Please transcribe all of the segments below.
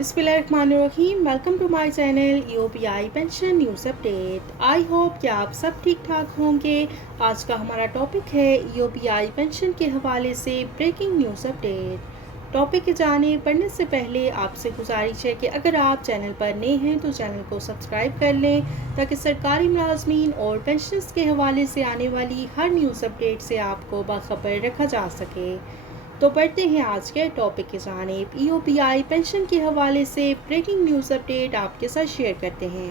बिस्मिल्लाहिर्रहमानिर्रहीम। Welcome to my channel EOPI pension news update. I hope कि आप सब ठीक ठाक होंगे। आज का हमारा टॉपिक है EOPI पेंशन के हवाले से ब्रेकिंग न्यूज़ अपडेट। टॉपिक की जाने पढ़ने से पहले आपसे गुजारिश है कि अगर आप चैनल पर नए हैं तो चैनल को सब्सक्राइब कर लें ताकि सरकारी मुलाजमीन और पेंशनर्स के हवाले से आने वाली हर न्यूज़ अपडेट से आपको बाखबर रखा जा सके। तो बढ़ते हैं आज के टॉपिक की जानिब। EOPI पेंशन के हवाले से ब्रेकिंग न्यूज़ अपडेट आपके साथ शेयर करते हैं।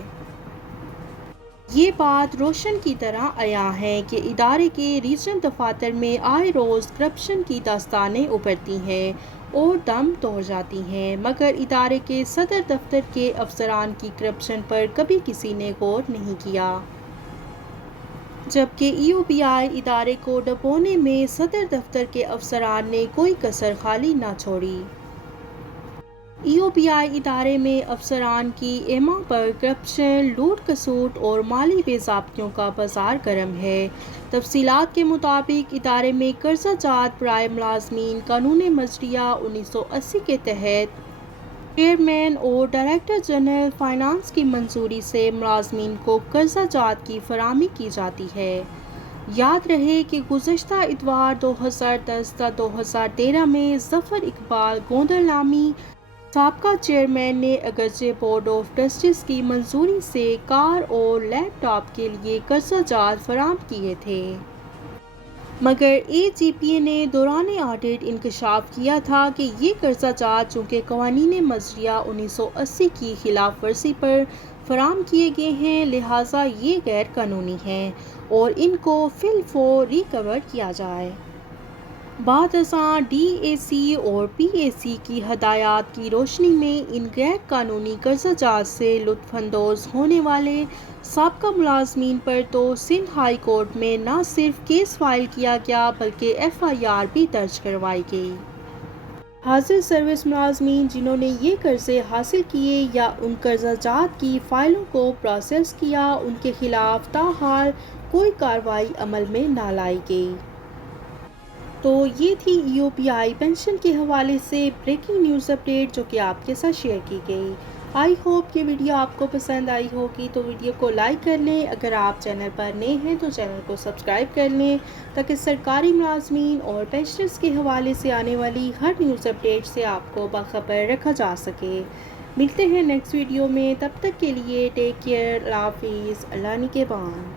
ये बात रोशन की तरह आया है कि इदारे के रीजनल दफातर में आए रोज़ करप्शन की दास्तानें उभरती हैं और दम तोड़ जाती हैं, मगर इदारे के सदर दफ्तर के अफसरान की करप्शन पर कभी किसी ने गौर नहीं किया, जबकि EOPI इदारे को डबोने में सदर दफ्तर के अफसरान ने कोई कसर खाली ना छोड़ी। EOPI इदारे में अफसरान की एमा पर करप्शन, लूट खसूट और माली बेज़ाब्तियों का बाजार गर्म है। तफसीलात के मुताबिक इदारे में कर्जा जात बराए मुलाजमीन कानून मजरिया 1980 के तहत चेयरमैन और डायरेक्टर जनरल फाइनेंस की मंजूरी से मुलाजमीन को कर्जा जात की फराहमी की जाती है। याद रहे कि गुज़श्ता इतवार 2010 ता 2013 में ज़फ़र इकबाल गोंदल नामी साबका चेयरमैन ने अगरचे बोर्ड ऑफ ट्रस्टीज की मंजूरी से कार और लैपटॉप के लिए कर्जा जात फराहम किए थे, मगर AGPA ने दौरान ऑडिट इंकशाफ किया था कि ये कर्जा जात चूँकि कवानीन मजरिया 1980 की खिलाफ वर्जी पर फराहम किए गए हैं, लिहाजा ये गैर कानूनी हैं और इनको फिलफौर रिकवर किया जाए। बाद DAC और PAC की हदायत की रोशनी में इन गैर कानूनी कर्जा जात से लुत्फ़अंदोज़ होने वाले साबका मुलाजमीन पर तो सिंध हाई कोर्ट में न सिर्फ केस फाइल किया गया बल्कि FIR भी दर्ज करवाई गई। हाजिर सर्विस मुलाजमीन जिन्होंने ये कर्जे हासिल किए या उन कर्जा जात की फ़ाइलों को प्रोसेस किया, उनके खिलाफ ताहाल कोई कार्रवाई अमल में ना लाई गई। तो ये थी EOPI पेंशन के हवाले से ब्रेकिंग न्यूज़ अपडेट जो कि आपके साथ शेयर की गई। आई होप कि वीडियो आपको पसंद आई होगी, तो वीडियो को लाइक कर लें। अगर आप चैनल पर नए हैं तो चैनल को सब्सक्राइब कर लें ताकि सरकारी मुलाजमीन और पेंशनर्स के हवाले से आने वाली हर न्यूज़ अपडेट से आपको बाखबर रखा जा सके। मिलते हैं नेक्स्ट वीडियो में, तब तक के लिए टेक केयर, अल्लाह हाफिज़, अल्लाह निगहबान।